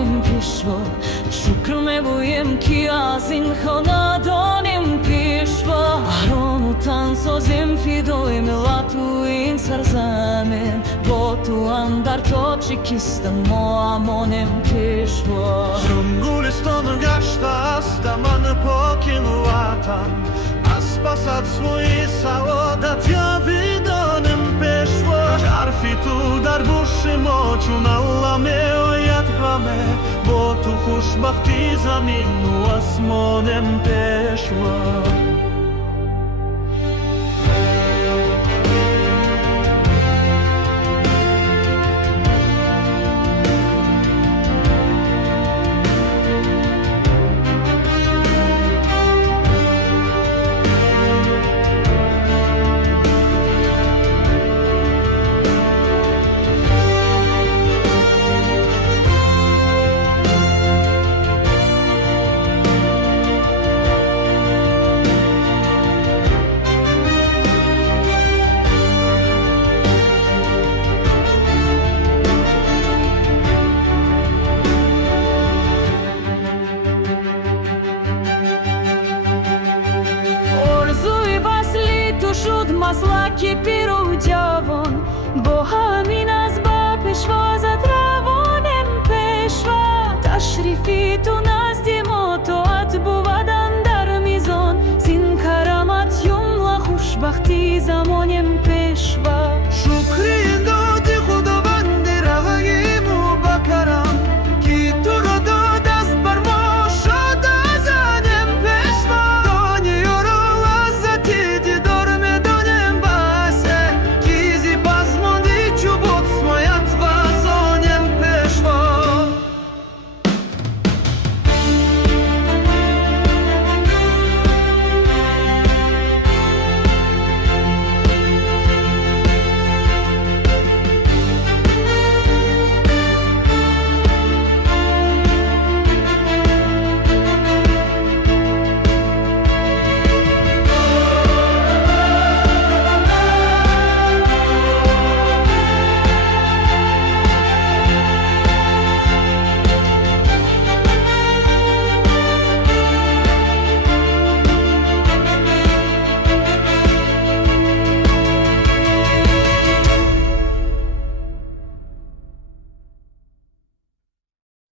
خانم پیشوا شکر میگویم که از این خاندانیم پیشوا هران و تن سازیم فدای ملت و این سرزمین با تو اندر تا چکستان ما امانیم پیشوا چون گلستان گشته است من پاک وطن از پس از سوی سعادت یاویدانم پیشوا حرفی تو در گوش ما چون الله میآید غمه با تو خوشبختی زمین و آسمانم پیشوا